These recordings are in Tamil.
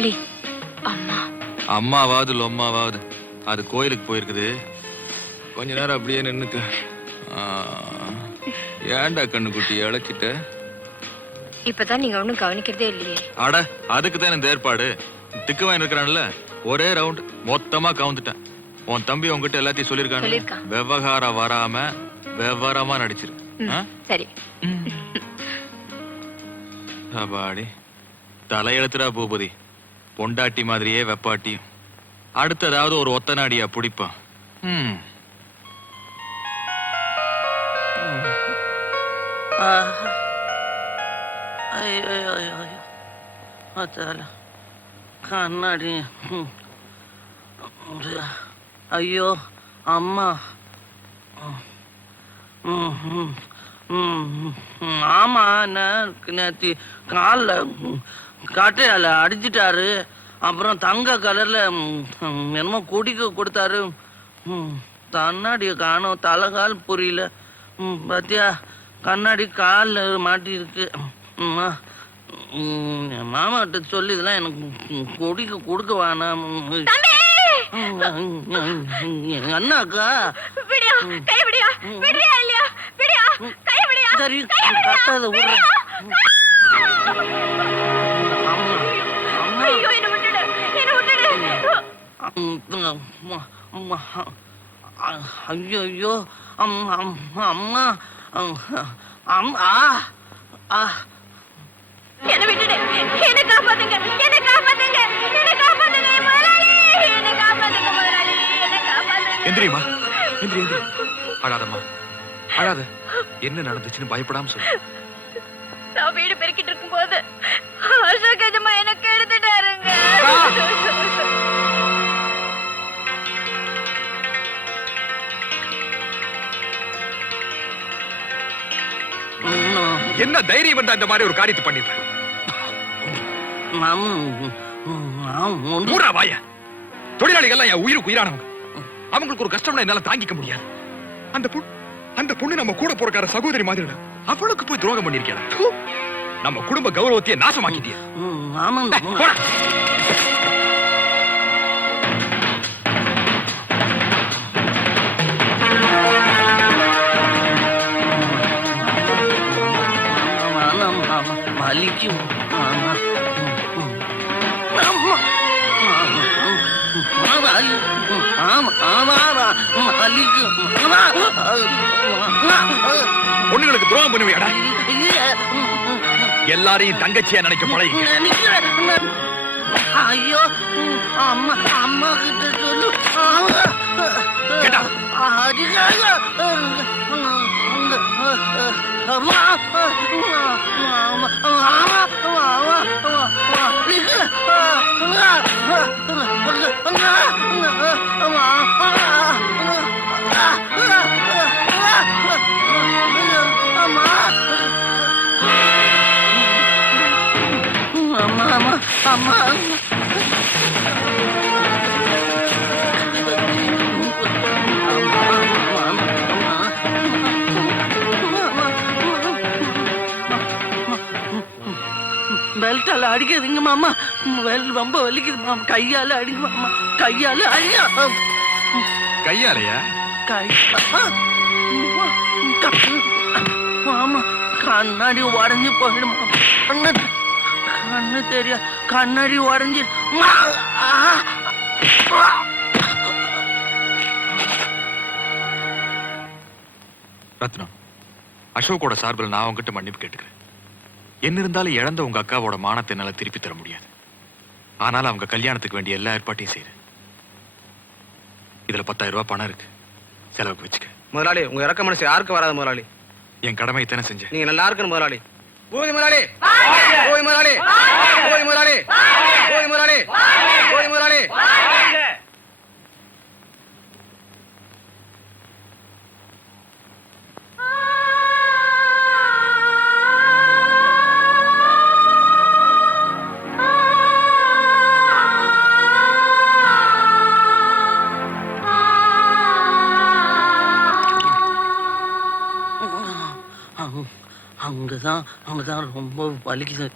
முதலாளி, அம்மா. அம்மாவாவது லொம்மாவாவது அது கோயிலுக்கு போயிருக்குது. கொஞ்ச நேரம் அப்படியே நின்னுக்க. ஏன்டா கண்ணுக்குட்டி இழைச்சிட்ட? இப்பதான் நீங்க ஒண்ணும் கவனிக்கிறதே இல்லையே. அட, அதுக்கு தான் இந்த ஏற்பாடு. திக்குவான் இருக்கிறான்ல, ஒரே ரவுண்ட் மொத்தமா கவுந்துட்டேன். உன் தம்பி உங்ககிட்ட எல்லாத்தையும் சொல்லிருக்கான். விவகாரம் வராம விவரமா நடிச்சிரு. சரி. அப்பாடி, தலையெழுத்துடா பூபதி. பொண்டாட்டி மாதிரியே வெப்பாட்டியும். அடுத்ததாவது ஒரு ஒத்த நாடியா பிடிப்பான். கண்ணாடி. ஐயோ அம்மா. ஆமா, நேற்று காலில் கட்டையால அடிச்சிட்டாரு. அப்புறம் தங்க கலர்ல என்னமோ குடிக்க கொடுத்தாரு. கண்ணாடியை காணும், தலைகால் புரியல. பாத்தியா, கண்ணாடி காலில் மாட்டி இருக்கு. மாமா கிட்ட சொல்லி இதெல்லாம் எனக்கு குடிக்க கொடுக்க வேணாம். அண்ணாக்கா சரி, கட்டாத விடுற. ஐயோ அம்மா அம்மா அம்மா. என்ன விட்டுடு, என்ன காப்பாத்துங்க, என்ன காப்பாத்துங்க, என்ன காப்பாத்துங்க முதலாளி, என்ன காப்பாத்துங்க முதலாளி, என்ன காப்பாத்துங்க. எந்திரிமா, எந்திரி எந்திரி. அழாதம்மா, அழாத. என்ன நடந்துச்சுன்னு பயப்படாம சொல்லு. நான் வீடு பெருக்கிட்டு இருக்கும் போது அசோக் அஜமா எனக்கு எடுத்துட்டாருங்க. என்ன தைரியம் வந்தா இந்த மாதிரி ஒரு காரியத்தை பண்ணிருக்க? தொழிலாளிகள் என் உயிருக்கு உயிரானவங்க. அவங்களுக்கு ஒரு கஷ்டம்னா என்னால தாங்கிக்க முடியாது. அந்த பொண்ணு நம்ம கூட போறக்கார சகோதரி மாதிரி. அவளுக்கு போய் துரோகம் பண்ணிருக்கேன். நம்ம குடும்ப கௌரவத்தையே நாசமாக்கிட்டிய. வலிக்கும். பொண்ணுங்களுக்கு துரோகம் பண்ணுவியாடா? எல்லாரையும் தங்கச்சியா நினைக்க பழகி. ஐயோ அம்மா, அம்மா கிட்ட சொல்லு. அம்மா பெல்ட்டால அடிக்காதீங்க மாமா. ரொம்ப வலிக்குது மாமா. கையால அடிங்க மாமா, கையால அடியா. கையாலையா? மாமா கண்ணாடி உடஞ்சு போயிடும். கண்ணு தெரியா, கண்ணாடி உடஞ்சு. ரத்னம், அசோக்கோட சார்பில் நான் உங்ககிட்ட மன்னிப்பு கேட்டுக்கிறேன். என்ன இருந்தாலும் இழந்த உங்க அக்காவோட மானத்தை என்னால திருப்பி தர முடியாது. ஆனாலும் அவங்க கல்யாணத்துக்கு வேண்டிய எல்லா ஏற்பாட்டையும் செய்யுது. இதுல 10,000 ரூபாய் பணம் இருக்கு, செலவுக்கு வச்சுக்க. முதலாளி, உங்க இறக்க மனசு யாருக்கு வராது முதலாளி. என் கடமை தானே செஞ்சேன். நீங்க நல்லா இருக்கணும் முதலாளி. போய் முதலாளி, போய் முதலாளி, போய் முதலாளி, போய் முதலாளி, போய் முதலாளி. அங்கதான் ரொம்ப வலிக்குது.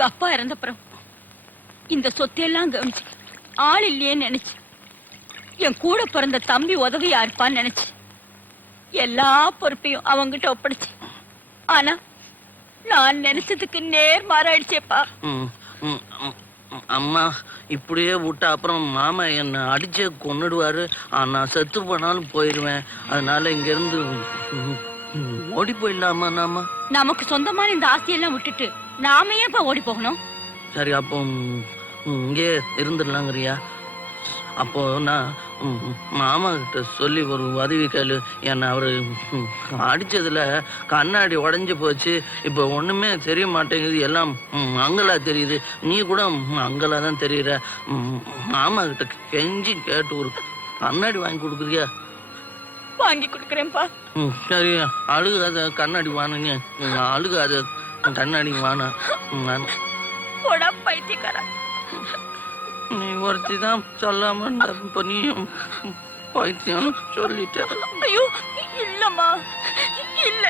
உங்க அப்பா இறந்தப்புறம் இந்த சொத்தையெல்லாம் கவனிச்சு ஆள் இல்லையேன்னு நினைச்சு என் கூட பிறந்த தம்பி உதவியா இருப்பான்னு நினைச்சு எல்லா பொறுப்பையும் அவங்கிட்ட ஒப்படைச்சு. ஆனா நான் நினைச்சதுக்கு நேர் மாறாயிடுச்சேப்பா. அம்மா இப்படியே விட்டா அப்புறம் மாமா என்னை அடிச்சே கொன்னுடுவாரு. நான் செத்து போனாலும் போயிடுவேன். அதனால இங்க இருந்து ஓடி போயிடலாமா? நமக்கு சொந்தமான இந்த ஆசையெல்லாம் விட்டுட்டு நாம ஏன்ப்பா ஓடி போகணும்? சரி, அப்போ இங்கே இருந்துடலாங்கிறியா? அப்போ நான் மாமா கிட்ட சொல்லி ஒரு உதவி கேளு. என்னை அவரு அடிச்சதுல கண்ணாடி உடஞ்சி போச்சு. இப்போ ஒண்ணுமே தெரிய மாட்டேங்குது, எல்லாம் அங்கலா தெரியுது. நீ கூட அங்கலா தான் தெரியுற. மாமா கிட்ட கெஞ்சி கேட்டு ஒரு கண்ணாடி வாங்கி கொடுக்குறியா? வாங்கி கொடுக்குறேன்ப்பா. சரி, அழுகாத, கண்ணாடி வானுங்க. அழுகாத, கண்ணாடி வானா. பைத்தியக்காரா, நீ ஒருத்தி தான் சொல்லாம இப்ப நீயும் பைத்தியம் சொல்லிட்ட. ஐயோ இல்லம்மா, இல்ல.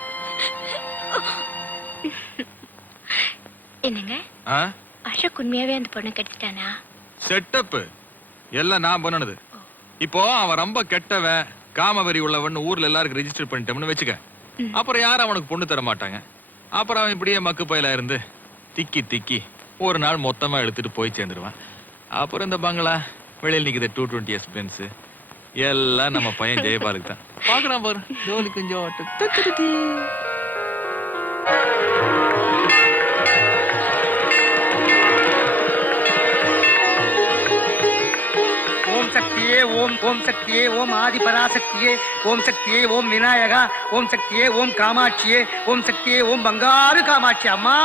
என்னங்க அசோக் உண்மையாவே அந்த பொண்ணு கெடுத்துட்டானா? செட்டப் எல்லாம் நான் பண்ணனது. இப்போ அவன் ரொம்ப கெட்டவன், காமவெறி உள்ளவன் ஊர்ல எல்லாருக்கும் ரெஜிஸ்டர் பண்ணிட்டோம்னு வச்சுக்க. அப்புறம் யாரும் அவனுக்கு பொண்ணு தர மாட்டாங்க. அப்புறம் அவன் இப்படியே மக்கு பயில இருந்து திக்கி திக்கி ஒரு நாள் மொத்தமா எடுத்துட்டு போய் சேர்ந்துருவான். அப்புறம் இந்த பங்களா வெளியில் நிக்குது 220 பென்ஸ் எல்லாம் நம்ம பையன் ஜெயபாலுக்கு தான். பாக்குறான் பாரு, ஜோலி கொஞ்சம் ஓம் சக்தியே ஓம், ஓம் சக்தியே ஓம், ஆதி பராசக்தியே ஓம், சக்தியே ஓம் விநாயகா ஓம், சக்தியே ஓம் காமாட்சியே ஓம், சக்தியே ஓம் பங்காரு காமாட்சி அம்மா.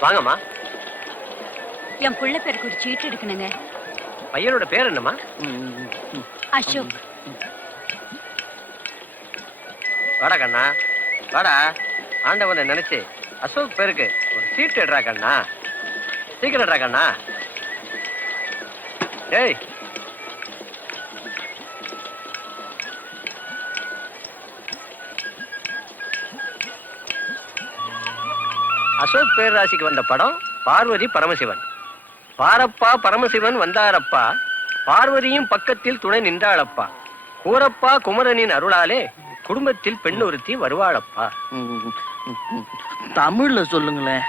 வாங்கம்மா. என் புள்ள பேருக்கு ஒரு சீட்டு எடுக்கணுங்க. பையனோட பேர் என்னம்மா? அசோக். வாடா கண்ணா, வாடா. ஆண்டவனை நினைச்சு அசோக் பேருக்கு ஒரு சீட்டு எடுறா கண்ணா. சீக்கிரம் எடுறா கண்ணா. ஏய், அசோக் பேரராசிக்கு வந்த படம் பார்வதி பரமசிவன். பாரப்பா பரமசிவன் வந்தாரப்பா, பார்வதியும் பக்கத்தில் துணை நின்றாளப்பா. கூரப்பா குமரனின் அருளாலே குடும்பத்தில் பெண் ஒருத்தி வருவாளப்பா. தமிழ்ல சொல்லுங்களேன்.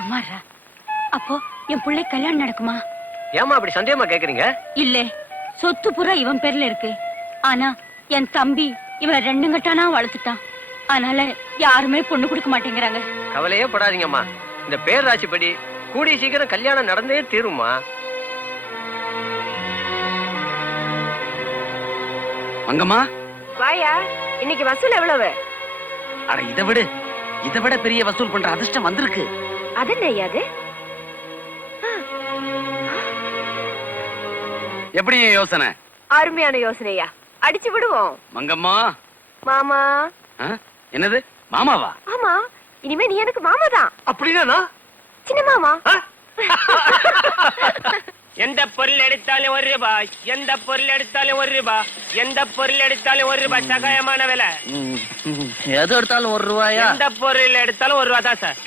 சும்மா அப்போ என் பிள்ளை கல்யாணம் நடக்குமா? ஏமா அப்படி சந்தேகமா கேக்குறீங்க? இல்ல, சொத்து புறா இவன் பேர்ல இருக்கு. ஆனா என் தம்பி இவன் 2 கட்டானா வளர்த்துட்டான். அதனால யாருமே பொண்ணு கொடுக்க மாட்டேங்கிறாங்க. கவலையே படாதீங்கம்மா. இந்த பேரராசி படி கூடிய சீக்கிரம் கல்யாணம் நடந்தே தீருமா. மங்கம்மா வாயா, இன்னைக்கு வசூல் எவ்வளவு? அட இதை விட பெரிய வசூல் பண்ற அதிர்ஷ்டம் வந்திருக்கு. அது என்னையாது? எப்படி யோசனை? அருமையான யோசனையா, அடிச்சு விடுவோம். மங்கம்மா. மாமா. என்னது மாமாவா? ஆமா, இனிமே நீ எனக்கு மாமா தான். அப்படின்னா சின்ன மாமா. எந்த பொருள் எடுத்தாலும் 1 ரூபாய், எந்த பொருள் எடுத்தாலும் 1 ரூபாய், எந்த பொருள் எடுத்தாலும் 1 ரூபாய். சகாயமான விலை. எது எடுத்தாலும் 1 ரூபாயா? எந்த பொருள் எடுத்தாலும் 1 ரூபாய் தான் சார்.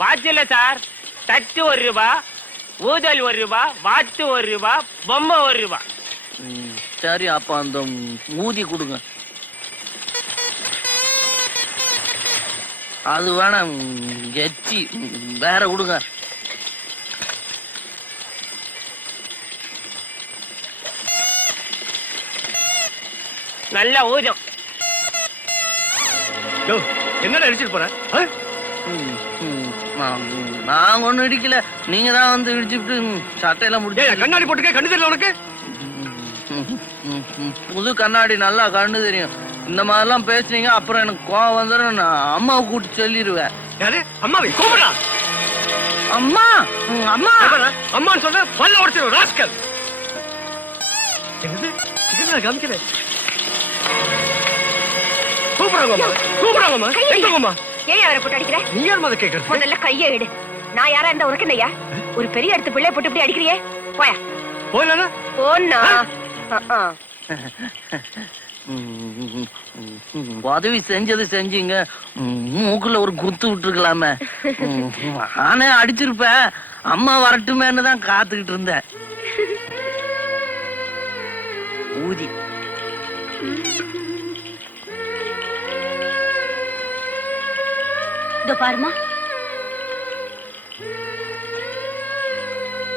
வாட்ச் இல்ல சார், தட்டு 1 ரூபாய், ஊதல் 1 ரூபாய், வாட்டு 1 ரூபாய், பொம்மை 1 ரூபாய். சரி, அப்ப அந்த ஊதி கொடுங்க. அது வேணாம், எச்சி வேற கொடுங்க. நல்ல ஊதம். என்னடா அடிச்சிட்டு போற? நான் ஒண்ணு இடிக்கல, நீங்க தான் வந்து இடிச்சுட்டு சட்டையெல்லாம் முடிச்சு. கண்ணாடி போட்டுக்க, கண்ணு தெரியல உனக்கு? புது கண்ணாடி நல்லா கண்ணு தெரியும். இந்த மாதிரிலாம் பேசுனீங்க அப்புறம் எனக்கு கோவம் வந்துடும். நான் அம்மாவை கூட்டி சொல்லிடுவேன். யாரு? அம்மாவை கூப்பிடா. அம்மா அம்மா அம்மான்னு சொன்ன பல்ல உடைச்சிடும் ராஸ்கல். காமிக்கிறேன். கூப்பிடுறாங்கம்மா. எங்கம்மா? ஏன் அவரை போட்டு அடிக்கிற? நீ யார் மாதிரி கேட்கறது? முதல்ல கையை எடு. நான் யாரா இருந்தா உனக்கு என்னய்யா? ஒரு பெரிய இடத்து பிள்ளைய போட்டு இப்படி அடிக்கிறியே? போயா. போயிலனா? போன்னா. உதவி செஞ்சது செஞ்சீங்க, மூக்குல ஒரு குத்து விட்டுருக்கலாமே. நானே அடிச்சிருப்பேன். அம்மா வரட்டுமேன்னு தான் காத்துக்கிட்டு இருந்தேன். ஊதி இதோ பாருமா.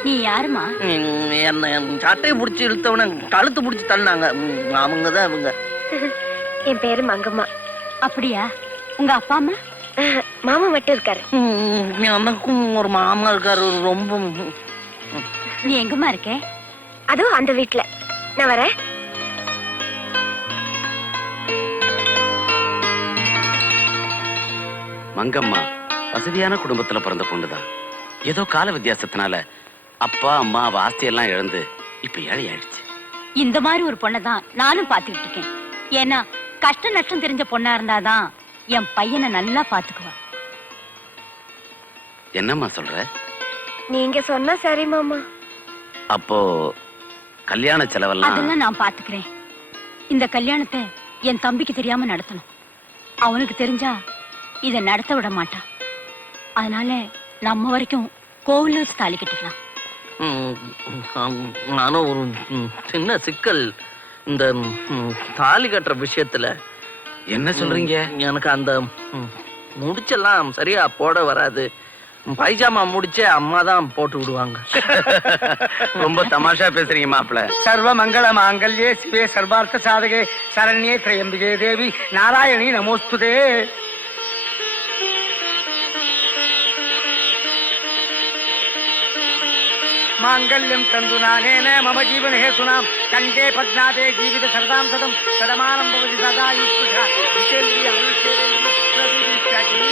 நீ யாருமா? என்ன சட்டையை பிடிச்சி இழுத்தவன கழுத்து பிடிச்சி தள்ளினாங்க. அவங்கதான் அவங்க. என் பேரு மங்கம்மா. அப்படியா? உங்க அப்பா அம்மா? மாமா மட்டும் இருக்காரு. எனக்கும் ஒரு மாமா இருக்காரு. ரொம்ப. நீ எங்கம்மா இருக்க? அதுவும் அந்த வீட்டுல. நான் வரேன். மங்கம்மா வசதியான குடும்பத்துல பிறந்த பொண்ணுதான். ஏதோ கால வித்தியாசத்தினால அப்பா அம்மா அவ ஆஸ்தியெல்லாம் இழந்து இப்ப ஏழை ஆயிடுச்சு. இந்த மாதிரி ஒரு பொண்ணதான் நானும் பாத்துக்கிட்டு இருக்கேன். ஏன்னா கஷ்ட நஷ்டம் தெரிஞ்ச பொண்ணா இருந்தாதான் என் பையனை நல்லா பாத்துக்குவா. என்னம்மா சொல்ற? நீங்க சொன்னா சரி மாமா. அப்போ கல்யாண செலவெல்லாம் அதெல்லாம் நான் பாத்துக்கிறேன். இந்த கல்யாணத்தை என் தம்பிக்கு தெரியாம நடத்தணும். அவனுக்கு தெரிஞ்சா இத நடத்த விட மாட்டான். அதனால நம்ம வரைக்கும் கோவில்ல வச்சு தாலி கட்டிக்கலாம். நானும் ஒரு சின்ன சிக்கல் இந்த தாலி கட்டுற விஷயத்துல. என்ன சொல்றீங்க? எனக்கு அந்த முடிச்செல்லாம் சரியா போட வராது. பைஜாமா முடிச்சே அம்மா தான் போட்டு விடுவாங்க. ரொம்ப தமாஷா பேசுறீங்க மாப்பிள்ள. சர்வ மங்கள மாங்கல்யே சிவே சர்வார்த்த சாதகே சரண்யே திரையம்பிகே தேவி நாராயணி நமோஸ்துதே. மாங்கல்யம் தந்து நானேன மம ஜீவன ஹேதுனாம் கண்டே பத்நாதே ஜீவித சரதாம் சதம் சதமானம் பவதி சதா யுக்தா விசேந்திரிய அனுஷேரேன பிரதிஷ்டாதி.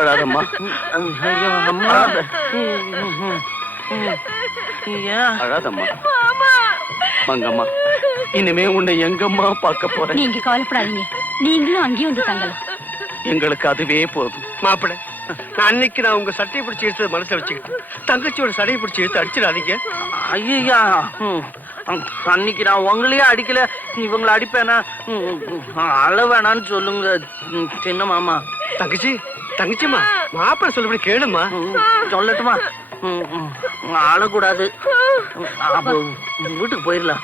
அழாதம்மா. அழாதம்மா. மங்கம்மா இனிமே உன்னை எங்கம்மா பார்க்க போறேன்? நீங்க கவலைப்படாதீங்க. நீங்களும் அங்கேயும் வந்து தங்கலாம். எங்களுக்கு அதுவே போதும். மாப்பிள்ள, அன்னைக்கு நான் உங்க சட்டையை பிடிச்சி எடுத்து மனசுல வச்சுக்கிட்டு தங்கச்சியோட சடையை பிடிச்சி எடுத்து அடிச்சிடாதீங்க. ஐயா, அன்னைக்கு நான் உங்களையே அடிக்கல, இவங்களை அடிப்பேனா? அழ வேணான்னு சொல்லுங்க சின்ன மாமா. தங்கச்சி தங்கச்சிம்மா, மாப்பிள்ள சொல்லபடி கேளுமா. சொல்லட்டுமா? அழக்கூடாது. அப்போ வீட்டுக்கு போயிடலாம்.